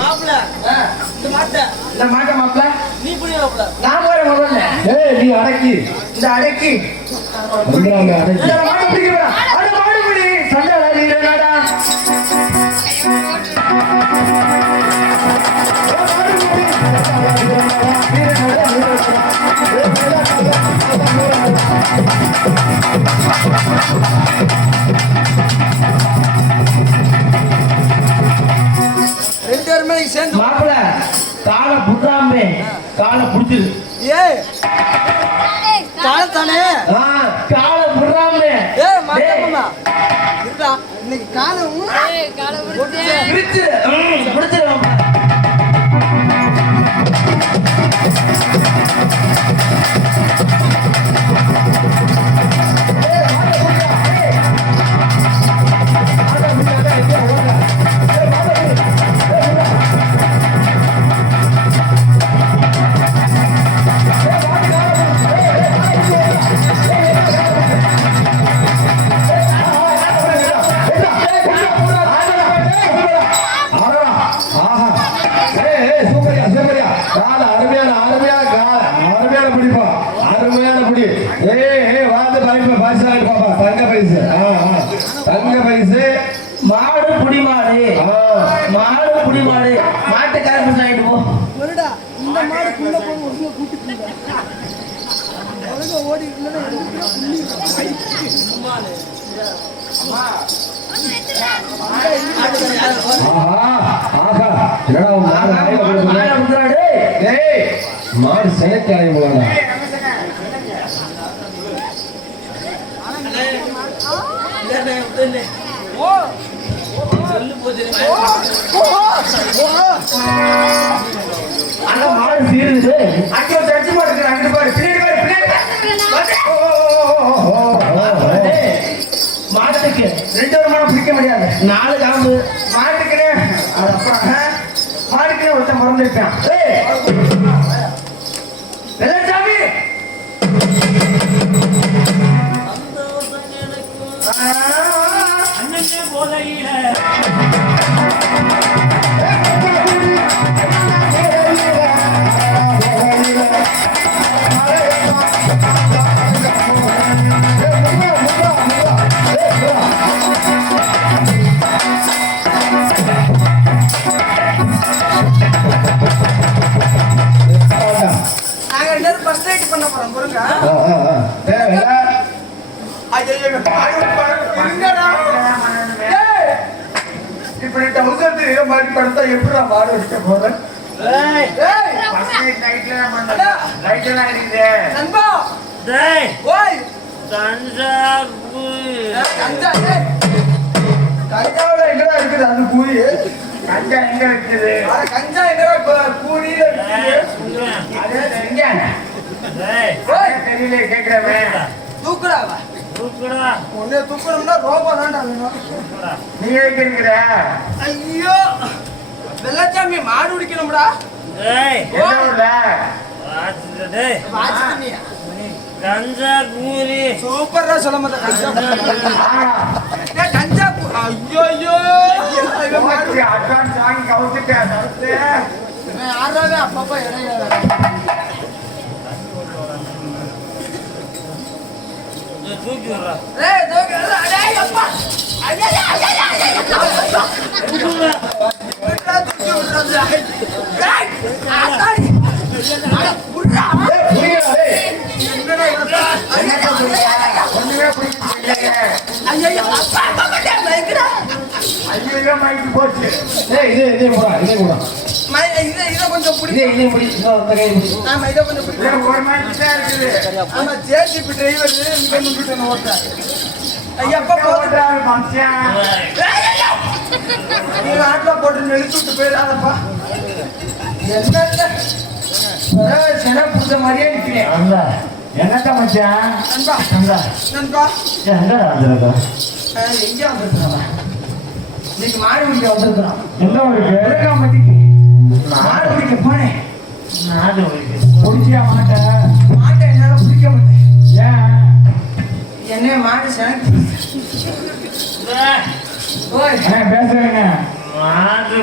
மாப்பிள. இந்த மாட்டை. இந்த மாட்ட மாப்பிள. நீ புரிய மாப்பிள. நான் போறேன் முதல்ல. ஏய் நீ அடக்கி. இந்த அடக்கி. வந்துடுறாங்க அடக்கி. இந்த மாடு பிடிக்கிறா அட மாடு பிடி. சண்டை அடிக்கிறா ரெண்டு பேருமே சேர்ந்து மாப்பிள காலை புடுறாமே காலை புடிச்சிரு. ஏய். காலத்தானே? ஆ காலை புடுறாமே ஏய் மாட்டா இருக்கா இன்னைக்கு காலம் பிடிச்சிரு ம், பிடிச்சிரு மாப்பிள. ஆடா. ஓடி மாடு செலக்ட் மாடு சீருது. அங்க தச்சு மாடு பாரு. மாட்டுக்கு ரெண்டு மாடு பிடிக்க முடியாது. நாலு காம்பு மாட்டுக்குன்னு அது அப்புறம் மாட்டுக்குன்னு ஒருத்தன் மறந்துருப்பான் ஏய்! வெள்ளச்சாமி! நாங்க ஏய்! இப்படி டவுசர் தெரியற மாதிரி படுத்தா எப்படிடா பாடு வச்சுக்க போறேன் எங்கடா இருக்குது. அந்த கூலி கஞ்சா எங்க இருக்குது? கஞ்சா எங்கடா கூலியில இருக்குது? அதே எங்க? ஓய் தெரியல கேக்குறவன்? தூக்குடா. வா உன்னை தூக்கணும்னா ரோபோ தான்டா வேணும். நீ இருக்கிற ஐயோ வெள்ளச்சாமி மாடு பிடிக்கணும்டா. கஞ்சா கூலி சூப்பரா சொல்ல மாட்டேன் கஞ்சா ஏய், கஞ்சா ஐயோ ஐயோ. அட்வான்ஸ் வாங்கி கவுத்துட்டேன் ஆறாவே அப்பப்போ இடையில தூக்கி விடுறா ஏய் தூக்கு ஏய் அப்பா ஐயா ஐயா ஐயா ஐயா விட்றா தூக்கி விட்றா ஏய் ஆத்தாடி அட புர்ரா புரியுதா, டேய்? என்னடா இவன் ஐயா ஐயா ஒண்ணுமே புரியல ஐயா அப்பா அப்பா பட்டே மைக்குடா ஐயோ மைக்கு போச்சு. ஏய், இதே இதே போடா இதே போடா. இத இத கொஞ்சம் இதே பிடி. இதே பிடி. இன்னும் அந்த கை பிடி. ஆமா இத கொஞ்சம் பிடி. ஒரு தான் இருக்குது. ஆமா ஜேசிபி டிரைவர் இங்க வந்து கிட்ட ஓட்ட. ஐயா அப்பா போடுறாரு மனுஷன் நீ நாட்டுல போட்டு விட்டு போயிடாதப்பா. என்ன சென புடிச்ச மாதிரியே நிக்கிறேன். என்னத்த மச்சான் நண்பா அந்த நண்பா எங்க வந்திருக்கா? எங்க இன்னைக்கு வந்திருக்கிறான் பிடிக்க போனேன் இருக்கு பிடிச்சியா மாட்டை மாட்டை என்னால பிடிக்க முடியல ஏன் என்ன மாடு செனக்கு பேசுறேங்க மாடு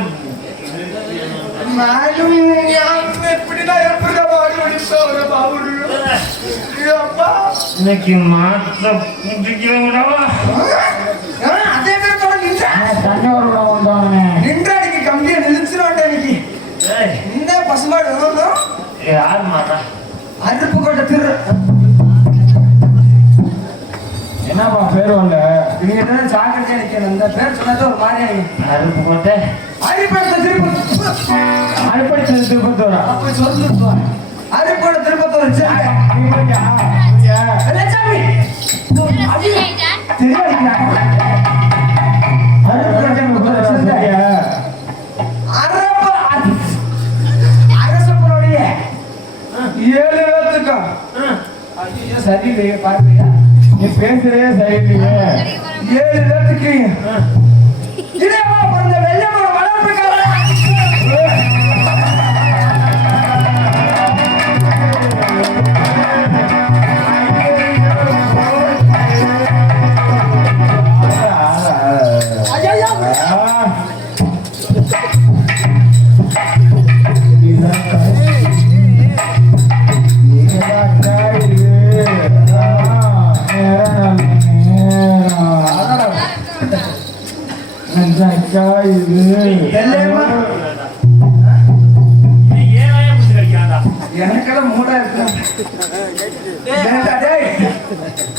பாவுடு அப்பா இன்னைக்கு அதே பேர்த்தோட நின்றா தண்ணி ஒரு விட வந்தவனே நின்றா இன்னைக்கு கம்பியை நிறுத்தினோட்டா இன்னைக்கு ஏய் இந்த பசுமாடு எவ்வளோ யார் மாட்டா அருப்பு கொண்ட திரு என்னப்பா? பேர் வந்த நீங்க என்ன சாக்கிரதையா நிக்கணும் இந்த பேர் சொன்னது ஒரு நீங்க அருப்பு போட்டு அரிப்படத்தை திருப்பத்தூர் அடிப்படை திருப்பத்தூரா அப்படி சொல்லு அரிப்பட திருப்பத்தூர் தெரியாது சரியில்லையே பார்க்கலையா நீ பேசுறதே சரியில்லையே. ஏழு பேர்த்துக்கு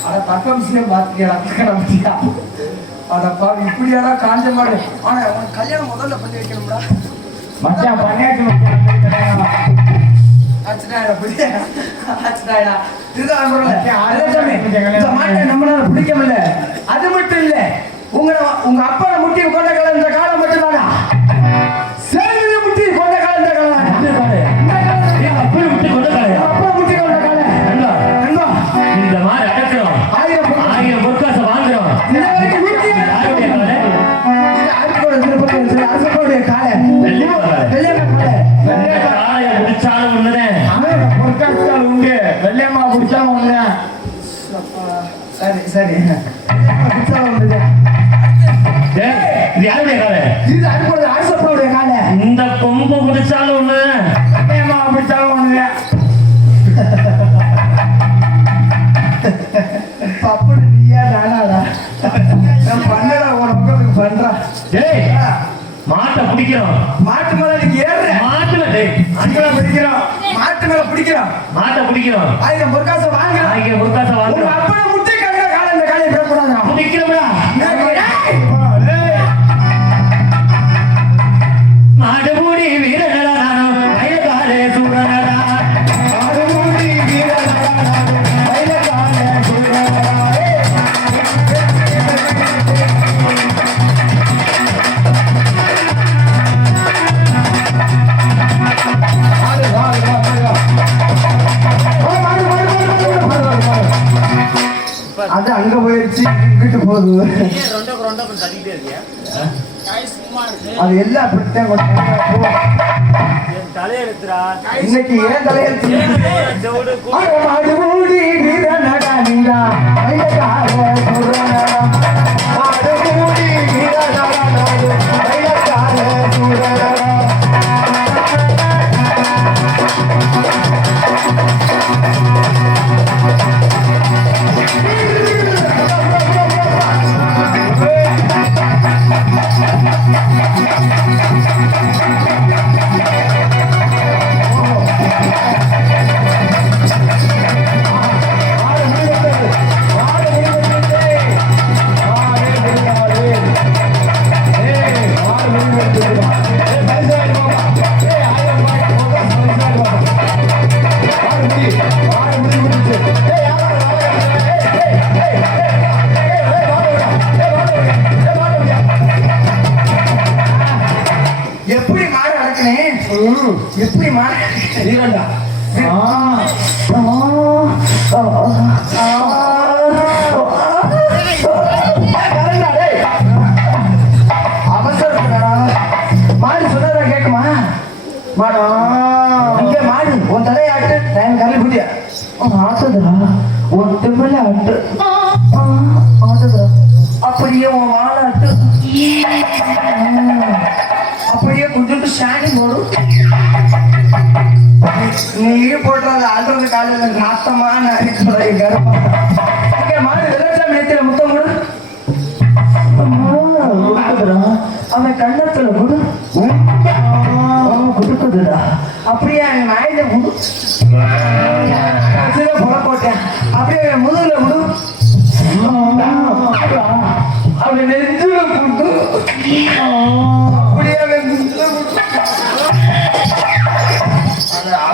அட பக்கம் விஷயம் பாத்தியா பத்தியா அட பாவி இப்படியாடா காஞ்ச மாடு. ஆனா உனக்கு கல்யாணம் முதல்ல பண்ணி வைக்கணும்டா. மச்சான் பண்ணியாச்சு மச்சான், அது மட்டும் இல்ல உங்களை உங்க அப்பா முட்டி கொண்ட காலம் இந்த காலம் மட்டும் தானா சரி இது யாருடைய காலை இது காலை இந்த கொம்பு பிடிச்சாலும் ஒண்ணு பப்புனு நீயா நானாடா நான் பண்ணடா உனக்கு பண்றா டேய் மாட்டை பிடிக்கிறோம் மாட்டு மேல நீங்க ஏறுற மாட்டுல டேய் மாட்டு பிடிக்கிறோம் மாட்டு மேல பிடிக்கிறோம் மாட்டை பிடிக்கிறோம் ஆயிரம் பொற்காசம் வாங்குறோம் ஆயிரம் பொற்காசை வாங்குறோம் காலை இந்த காலையை போயிருச்சு வீட்டு போகுது. அது எல்லாம் அப்படித்தான் இன்னைக்கு ஏன் தலையெழுத்து எப்படி அவசரப்படாடா மாடு சொன்னதா கேட்குமா மாடா இங்க மாடு உன் தலையாட்டு டைம் கல்வி புதியா ஆட்டுதுடா உன் திமிழ ஆட்டு அப்படியே உன் மாடாட்டு அப்படியே கொஞ்சம் புட்டு சாணி போடும் நீ போட்டுறத அல்றது காலையில நாத்தமா நரிக்குறை கருப்பா இங்க மாடு வெள்ளச்சாமி நேத்திர முத்தம் கொடு அவன் கண்ணத்துல கொடு கொடுக்குதுடா அப்படியே என் நாயில கொடு சில புல போட்டேன் அப்படியே என் முதுகுல கொடு அவன் நெஞ்சுல கொடு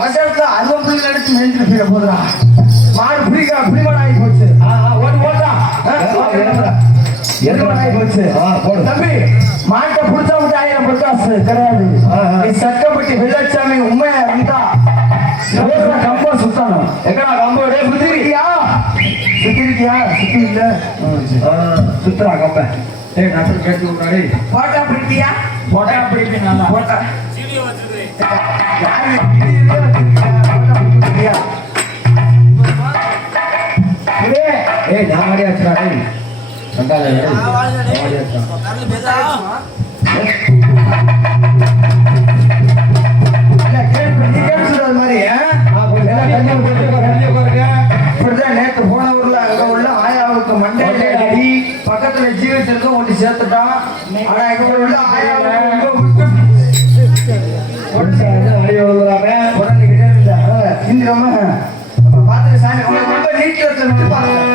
அவசரத்துல அருவம் புள்ளி எடுத்து போயிட போதுடா. மாடு புரிக்கா புரிமாடு ஆகி போச்சு ஓட்டு. போட்டா எருமாடு ஆகி போச்சு. தம்பி மாட்டை புடிச்சா விட்டு ஆயிரம் பட்டாசு கிடையாது. சட்டப்பட்டி வெள்ளச்சாமி உண்மையா இருந்தா கம்பா சுத்தணும். எங்கடா கம்பு? சுத்தி சுத்திருக்கியா சுத்திருக்கியா சுத்தி இல்ல. சுத்துறா கம்ப. ஏய் நான் கேட்டு விடுறா போட்டா பிடிக்கியா போட்டா பிடிப்பி நல்லா. போட்டா. யாரு? போன ஊர்ல அங்க உள்ள ஆயாவுக்கு மண்டையில அடி பக்கத்துல ஜீவிச்சிருக்க ஒன்று சேர்த்துட்டான் ஆனா இங்க உள்ள ஆயாவுக்கு இங்க விட்டு உடனே சாமி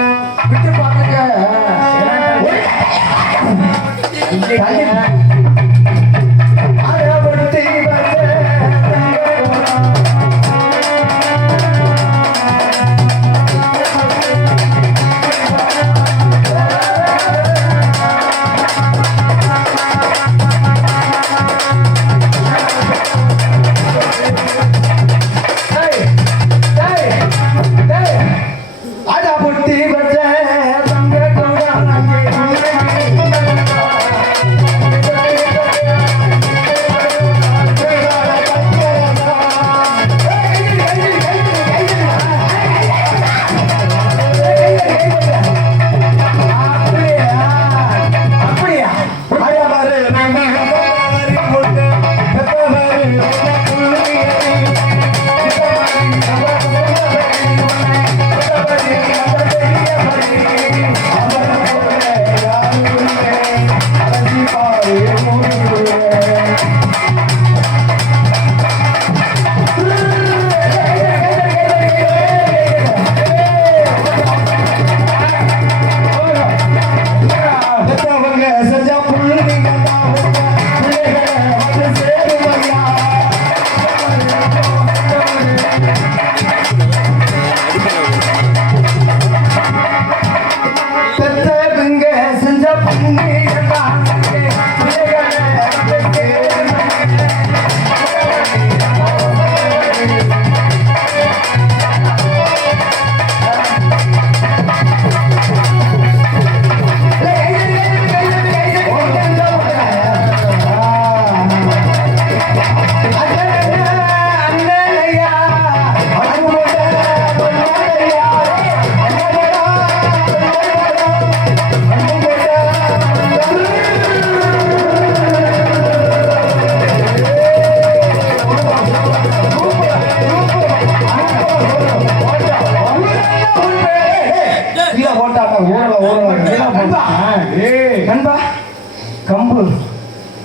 கம்பு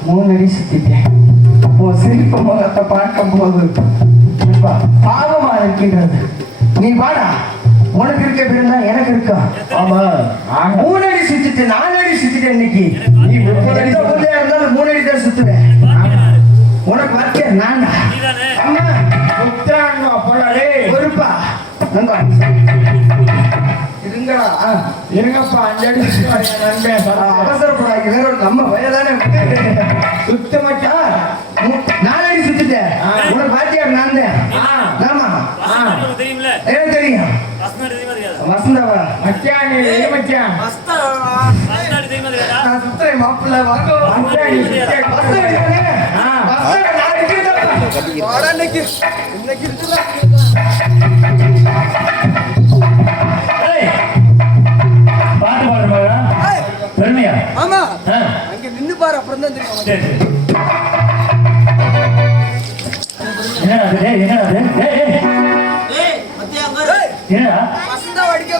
மூணு அடி சுத்திட்டேன் உன் சிரிப்பு முகத்தை பார்க்கும் போது பாவமா இருக்கின்றது நீ வாடா உனக்கு இருக்க பிறந்தா எனக்கு இருக்கா ஆமா மூணு அடி சுத்திட்டு நாலு அடி சுத்திட்டேன் இன்னைக்கு நீ முப்பது அடி இருந்தாலும் மூணு அடி தான் சுத்துவேன் உனக்கு நான்டா நீதானே அம்மா பொறுப்பா நண்பா இருங்கடா. ஆ. இருங்கப்பா அஞ்சு அடி அவசரப்படாதீங்க. வேற ஒரு நம்ம வயதானே சுத்த மச்சான் நாலடி சுத்திட்டேன். உனக்கு வாத்தியார் நான் தான் ஆமா. தெரியும்ல? தெரியும். வசந்தாவா? மச்சான் மச்சான். மாப்பிள்ள. வாங்க மச்சான் நீ மட்டும்தான் தெரியும்? வசந்தா அடிக்க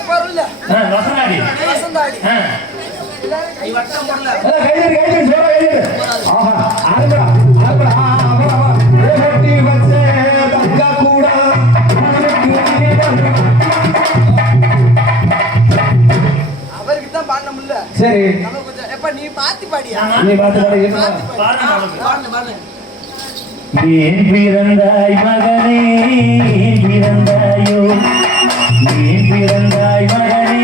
சரி. பாத்தி பாடியா? நீ? பாத்தி பாடி. பாடுங்க ஏன் பிறந்தாய் மகனே ஏன் பிறந்தாயோ? ஏன் பிறந்தாய் மகனே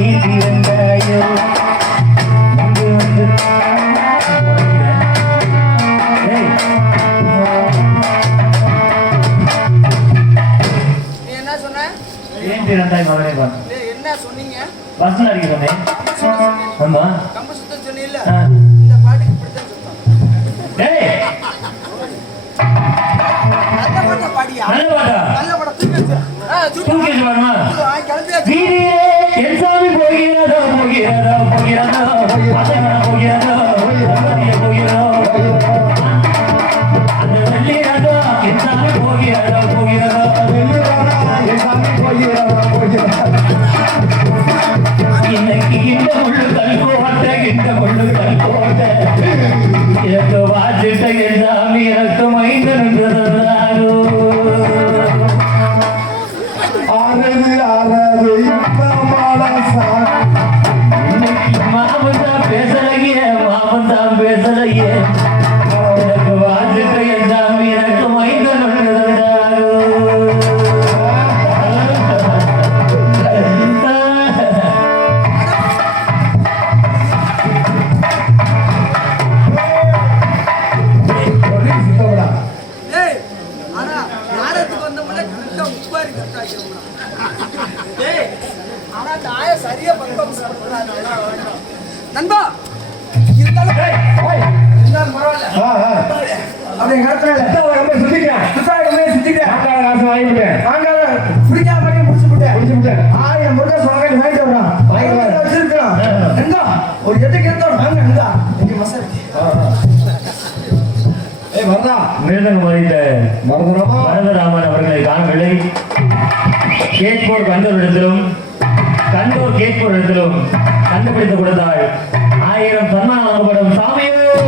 ஏன் பிறந்தாயோ? வந்து ஏய், நீ என்ன சொன்ன? ஏன் பிறந்தாய் மகனே என்ன சொன்னீங்க? வசனம் அடிக்க சொன்னேன் கம்பு சுத்த சொன்னீங்க. ஆமா. ஆ தூக்கி தூக்கி வச்சு பாருமா ஆ, கிளம்பியாச்சு வீதியிலே என் சாமி போகிறதோ போகிறதோ போகிறதோ போகிறதோ. இருந்தாலும் ஓய். இருந்தாலும் கடத்துல ரொம்ப சுத்திட்டேன். சுத்தாடி சுத்திட்டேன் ஆக்கார காசு வாங்கிவிட்டேன். நாங்க பிடிக்காம பண்ணி முடிச்சு விட்டேன் குடிச்சு விட்டேன். ஆயிரம் முருகா சுவாமி வாங்கிட்டு வர்றான் வாங்கிட்டு எங்க ஒரு வாங்க எங்க இங்க மசாலா ஏய், வரதா. அவர்களை காணவில்லை கேட்போர் கண்டோர் கேட்போர் இடத்திலும் கண்டுபிடித்து கொடுத்தாள் ஆயிரம் சன்மானம் வழங்கப்படும் சாமியோ!